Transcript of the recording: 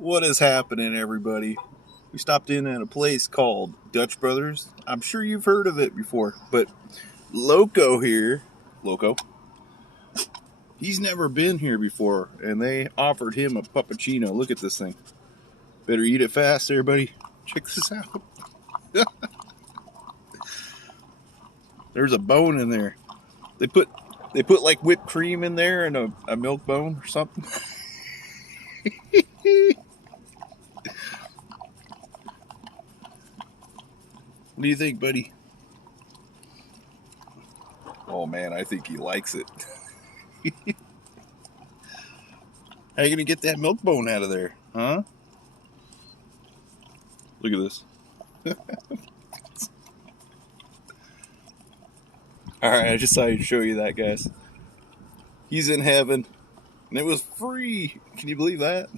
What is happening, everybody? We stopped in at a place called Dutch Brothers. I'm sure you've heard of it before, but Loco here, Loco, he's never been here before, and they offered him a puppuccino. Look at this thing. Better eat it fast, everybody. Check this out. There's a bone in there. They put like whipped cream in there and a milk bone or something. What do you think, buddy? Oh man, I think he likes it. How you gonna get that milk bone out of there, huh? Look at this. Alright, I just thought I'd show you that, guys. He's in heaven, and it was free. Can you believe that?